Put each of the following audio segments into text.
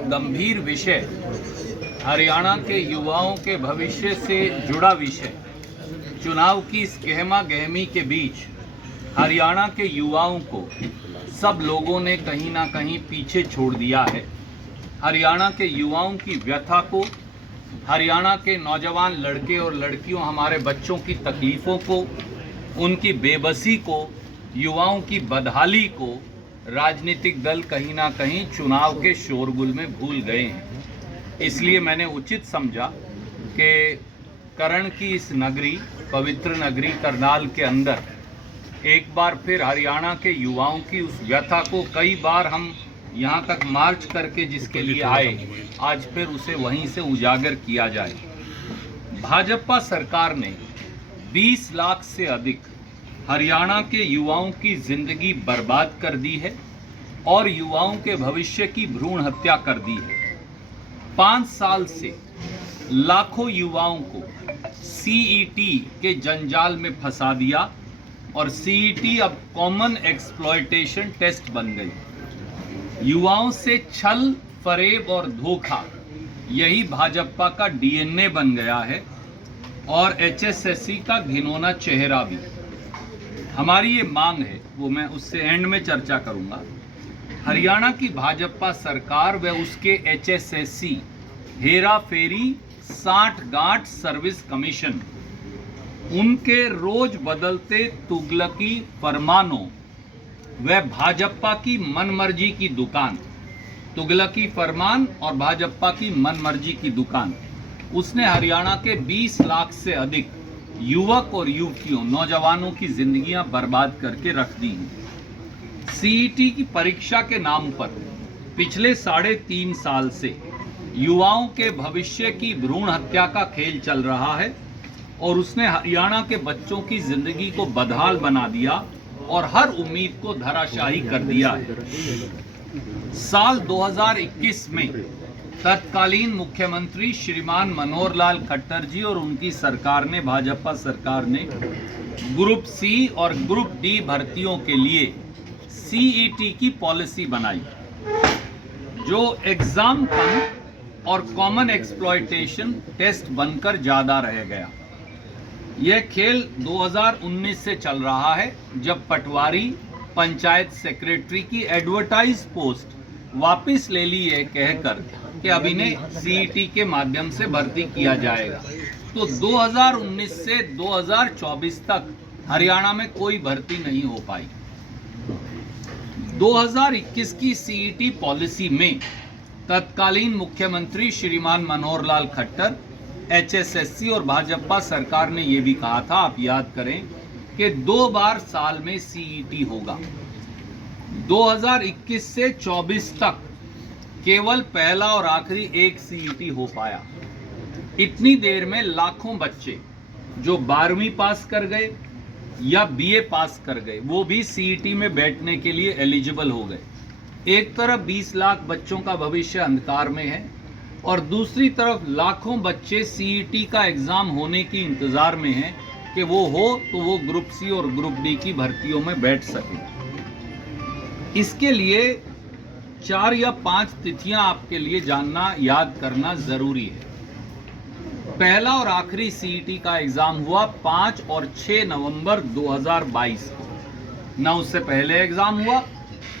गंभीर विषय, हरियाणा के युवाओं के भविष्य से जुड़ा विषय, चुनाव की इस गहमा गहमी के बीच हरियाणा के युवाओं को सब लोगों ने कहीं ना कहीं पीछे छोड़ दिया है। हरियाणा के युवाओं की व्यथा को, हरियाणा के नौजवान लड़के और लड़कियों, हमारे बच्चों की तकलीफ़ों को, उनकी बेबसी को, युवाओं की बदहाली को राजनीतिक दल कहीं ना कहीं चुनाव के शोरगुल में भूल गए हैं। इसलिए मैंने उचित समझा कि करण की इस नगरी, पवित्र नगरी करनाल के अंदर एक बार फिर हरियाणा के युवाओं की उस व्यथा को, कई बार हम यहाँ तक मार्च करके जिसके लिए आए, आज फिर उसे वहीं से उजागर किया जाए। भाजपा सरकार ने 20 लाख से अधिक हरियाणा के युवाओं की जिंदगी बर्बाद कर दी है और युवाओं के भविष्य की भ्रूण हत्या कर दी है। 5 साल से लाखों युवाओं को सीईटी के जंजाल में फंसा दिया और सीईटी अब कॉमन एक्सप्लॉयटेशन टेस्ट बन गई। युवाओं से छल, फरेब और धोखा, यही भाजपा का डीएनए बन गया है और एचएसएससी का घिनौना चेहरा भी। हमारी ये मांग है, वो मैं उससे एंड में चर्चा करूंगा। हरियाणा की भाजपा सरकार व उसके एचएसएससी हेरा फेरी, साठ-गांठ सर्विस कमीशन, उनके रोज बदलते तुगलकी फरमानों व भाजपा की मनमर्जी की दुकान, तुगलकी फरमान और भाजपा की मनमर्जी की दुकान, उसने हरियाणा के 20 लाख से अधिक युवक और युवतियों, नौजवानों की जिंदगियां बर्बाद करके रख दी हैं। सीईटी की परीक्षा के नाम पर पिछले 3.5 साल से युवाओं के भविष्य की भ्रूण हत्या का खेल चल रहा है और उसने हरियाणा के बच्चों की जिंदगी को बदहाल बना दिया और हर उम्मीद को धराशायी कर दिया है। साल 2021 में तत्कालीन मुख्यमंत्री श्रीमान मनोहर लाल खट्टर जी और उनकी सरकार ने, भाजपा सरकार ने, ग्रुप सी और ग्रुप डी भर्तियों के लिए सीईटी की पॉलिसी बनाई, जो एग्जाम कम और कॉमन एक्सप्लॉयटेशन टेस्ट बनकर ज्यादा रह गया। यह खेल 2019 से चल रहा है, जब पटवारी पंचायत सेक्रेटरी की एडवर्टाइज पोस्ट वापस ले ली है कहकर कि अब इन्हें सीईटी के माध्यम से भर्ती किया जाएगा। तो 2019 से 2024 तक हरियाणा में कोई भर्ती नहीं हो पाई। 2021 की सीईटी पॉलिसी में तत्कालीन मुख्यमंत्री श्रीमान मनोहर लाल खट्टर, एचएसएससी और भाजपा सरकार ने यह भी कहा था, आप याद करें, कि 2 बार साल में सीईटी होगा। 2021 से 24 तक केवल पहला और आखिरी एक सीईटी हो पाया। इतनी देर में लाखों बच्चे जो 12वीं पास कर गए या बीए पास कर गए, वो भी सीईटी में बैठने के लिए एलिजिबल हो गए। एक तरफ 20 लाख बच्चों का भविष्य अंधकार में है और दूसरी तरफ लाखों बच्चे सीईटी का एग्जाम होने की इंतजार में हैं कि वो हो तो वो ग्रुप सी और ग्रुप डी की भर्तियों में बैठ सके। इसके लिए 4 या 5 तिथियां आपके लिए जानना, याद करना जरूरी है। पहला और आखिरी सीईटी का एग्जाम हुआ 5 और 6 नवंबर 2022 को। ना उससे पहले एग्जाम हुआ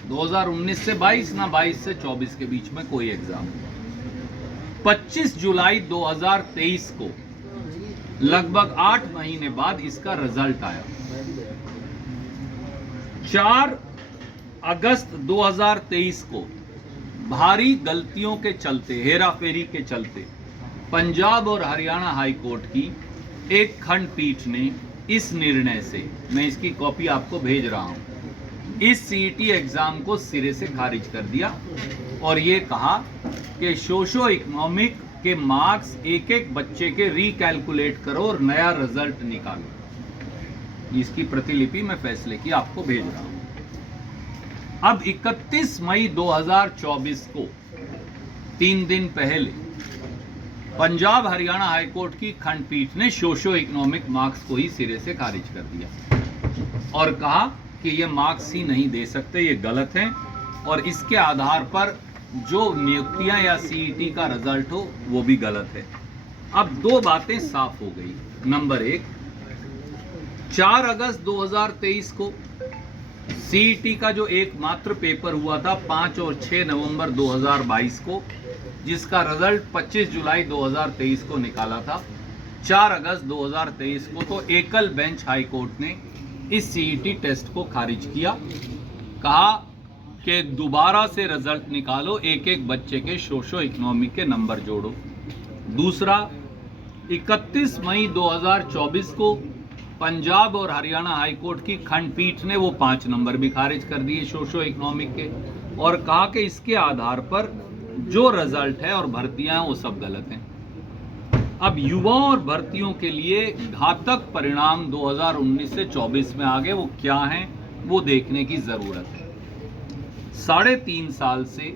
2019 से 22, ना 22 से 24 के बीच में कोई एग्जाम हुआ। 25 जुलाई 2023 को, लगभग 8 महीने बाद इसका रिजल्ट आया। 4 अगस्त 2023 को भारी गलतियों के चलते, हेराफेरी के चलते, पंजाब और हरियाणा हाई कोर्ट की एक खंडपीठ ने इस निर्णय से, मैं इसकी कॉपी आपको भेज रहा हूं, इस सीईटी एग्जाम को सिरे से खारिज कर दिया और ये कहा कि सोशो इकोनॉमिक के मार्क्स एक एक बच्चे के रिकैलकुलेट करो और नया रिजल्ट निकालो। इसकी प्रतिलिपि मैं फैसले की आपको भेज रहा हूं। अब 31 मई 2024 को, 3 दिन पहले, पंजाब हरियाणा हाईकोर्ट की खंडपीठ ने सोशो इकोनॉमिक मार्क्स को ही सिरे से खारिज कर दिया और कहा कि ये मार्क्स ही नहीं दे सकते, ये गलत हैं और इसके आधार पर जो नियुक्तियां या सीईटी का रिजल्ट हो वो भी गलत है। अब दो बातें साफ हो गई। नंबर एक, 4 अगस्त 2023 को सीईटी का जो एकमात्र पेपर हुआ था 5 और 6 नवंबर 2022 को, जिसका रिजल्ट 25 जुलाई 2023 को निकाला था, 4 अगस्त 2023 को तो एकल बेंच हाई कोर्ट ने इस सीईटी टेस्ट को खारिज किया। कहा कि दोबारा से रिजल्ट निकालो, एक एक बच्चे के सोशो इकोनॉमिक के नंबर जोड़ो। दूसरा, 31 मई 2024 को पंजाब और हरियाणा हाई कोर्ट की खंडपीठ ने वो 5 नंबर भी खारिज कर दिए सोशो इकोनॉमिक के, और कहा कि इसके आधार पर जो रिजल्ट है और भर्तियां वो सब गलत हैं। अब युवाओं और भर्तियों के लिए घातक परिणाम 2019 से 24 में आगे वो क्या हैं वो देखने की जरूरत है। 3.5 साल से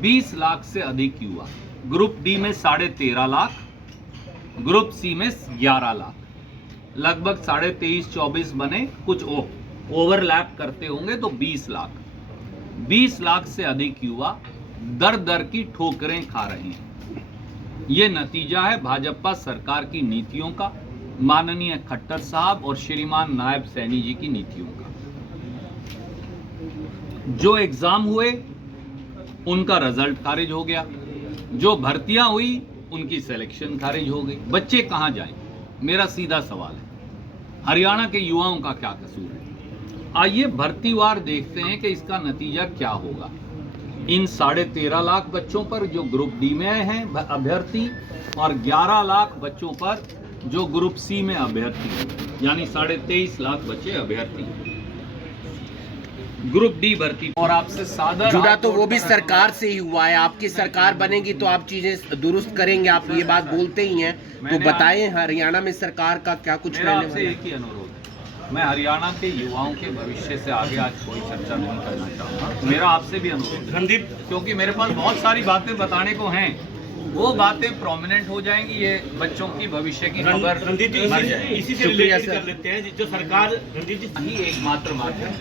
20 लाख से अधिक युवा, ग्रुप डी में 13.5 लाख, ग्रुप सी में 11 लाख, लगभग 23-24 बने, कुछ ओवरलैप करते होंगे तो 20 लाख। 20 लाख से अधिक युवा दर दर की ठोकरें खा रहे हैं। ये नतीजा है भाजपा सरकार की नीतियों का, माननीय खट्टर साहब और श्रीमान नायब सैनी जी की नीतियों का। जो एग्जाम हुए उनका रिजल्ट खारिज हो गया, जो भर्तियां हुई उनकी सिलेक्शन खारिज हो गई। बच्चे कहां जाएं? मेरा सीधा सवाल है, हरियाणा के युवाओं का क्या कसूर है? आइए भर्तीवार देखते हैं कि इसका नतीजा क्या होगा। इन 13.5 लाख बच्चों पर जो ग्रुप डी में हैं अभ्यर्थी, और 11 लाख बच्चों पर जो ग्रुप सी में अभ्यर्थी हैं, यानी 23.5 लाख बच्चे अभ्यर्थी ग्रुप डी भर्ती। और आपसे सादर जुड़ा तो वो भी सरकार से ही हुआ है। आपकी सरकार बनेगी तो आप चीजें दुरुस्त करेंगे, आप ये बात बोलते ही हैं, तो बताएं हरियाणा में सरकार का क्या कुछ मेरा आपसे एक ही अनुरोध है, मैं हरियाणा के युवाओं के भविष्य से आगे आज कोई चर्चा नहीं करना चाहूँगा। मेरा आपसे भी अनुरोध है, क्योंकि मेरे पास बहुत सारी बातें बताने को हैं, वो बातें प्रोमिनेंट हो जाएंगी, ये बच्चों की भविष्य की खबर इसी से रिलेटेड कर लेते हैं। जो सरकार रणदीप जी ही एकमात्र बात है,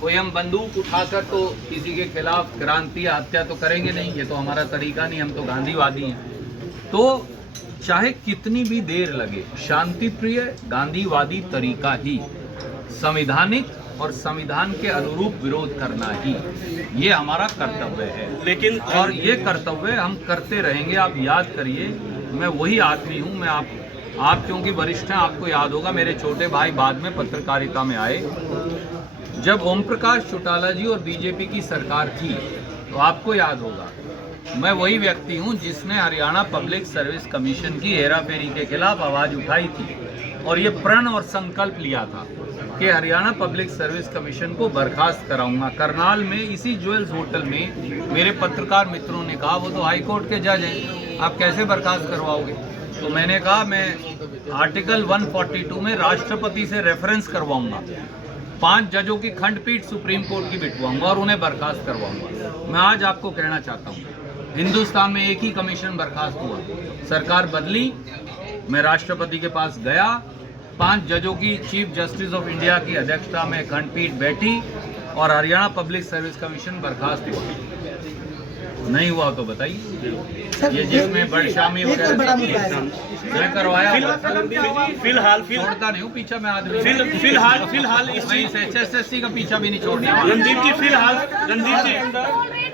कोई हम बंदूक उठाकर तो किसी के खिलाफ क्रांति या हत्या तो करेंगे नहीं, ये तो हमारा तरीका नहीं, हम तो गांधीवादी हैं। तो चाहे कितनी भी देर लगे, शांतिप्रिय गांधीवादी तरीका ही, संवैधानिक और संविधान के अनुरूप विरोध करना ही ये हमारा कर्तव्य है। लेकिन और ये कर्तव्य हम करते रहेंगे। आप याद करिए, मैं वही आदमी हूँ, मैं आप क्योंकि वरिष्ठ हैं आपको याद होगा, मेरे छोटे भाई बाद में पत्रकारिता में आए। जब ओम प्रकाश चौटाला जी और बीजेपी की सरकार थी तो आपको याद होगा, मैं वही व्यक्ति हूं जिसने हरियाणा पब्लिक सर्विस कमीशन की हेराफेरी के खिलाफ आवाज उठाई थी, और ये प्रण और संकल्प लिया था कि हरियाणा पब्लिक सर्विस कमीशन को बर्खास्त कराऊंगा। करनाल में इसी ज्वेल्स होटल में मेरे पत्रकार मित्रों ने कहा वो तो हाई कोर्ट के जज हैं, आप कैसे बर्खास्त करवाओगे? तो मैंने कहा मैं आर्टिकल 142 में राष्ट्रपति से रेफरेंस करवाऊंगा, 5 जजों की खंडपीठ सुप्रीम कोर्ट की बिठवाऊंगा और उन्हें बर्खास्त करवाऊंगा। मैं आज आपको कहना चाहता हूँ, हिंदुस्तान में एक ही कमीशन बर्खास्त हुआ, सरकार बदली, मैं राष्ट्रपति के पास गया, 5 जजों की चीफ जस्टिस ऑफ इंडिया की अध्यक्षता में खंडपीठ बैठी और हरियाणा पब्लिक सर्विस कमीशन बर्खास्त हुआ। नहीं हुआ तो बताइए, ये जिसमें बड़शामी वगैरह मैं करवाया, फिलहाल छोड़ता नहीं हूँ पीछा मैं आदमी, फिलहाल इस HSSC का पीछा भी नहीं छोड़ना। रणदीप जी फिलहाल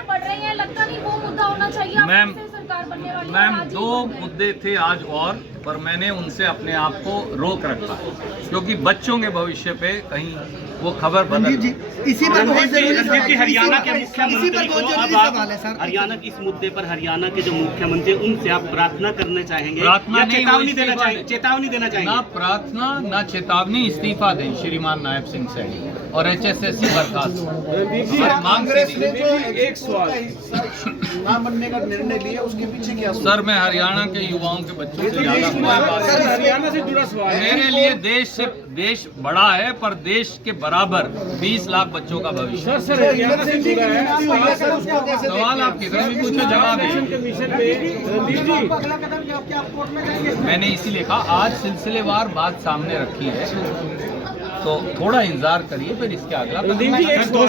बढ़ रही है, लगता नहीं वो मुद्दा होना चाहिए। मैम, सरकार बनने वाली है, मैम आज ही 2 मुद्दे थे आज और, पर मैंने उनसे अपने आप को रोक रखा है, क्योंकि बच्चों के भविष्य पे कहीं वो खबर बदल। इसी पर बहुत रणदीप जी हरियाणा के मुख्यमंत्री को जरूरी अब सवाल है सर। हरियाणा के इस मुद्दे पर हरियाणा के जो मुख्यमंत्री उनसे आप प्रार्थना करना चाहेंगे प्रार्थना या नहीं, चेतावनी वो देना इस्तीफा चाहेंगे? चेतावनी देना ना चाहेंगे? प्रार्थना ना चेतावनी, इस्तीफा दें श्रीमान नायब सिंह सैनी और HSSC बर्खास्त। हमारी मांग सीधी। एक सवाल ना बनने का निर्णय लिया, उसके पीछे क्या? सर मैं हरियाणा के युवाओं के बच्चों से ज्यादा कोई बात सर, नहीं। हरियाणा से जुड़ा सवाल है। मेरे लिए देश बड़ा है, पर देश के बराबर 20 लाख बच्चों का भविष्य। सर हरियाणा से जुड़ा है सवाल आप किधर भी पूछो जवाब है। कमीशन पे रणदीप जी मैंने इसीलिए कहा आज सिलसिलेवार बात सामने रखी है, तो थोड़ा इंतजार करिए, फिर इसके अगला रणदीप जी एक सवाल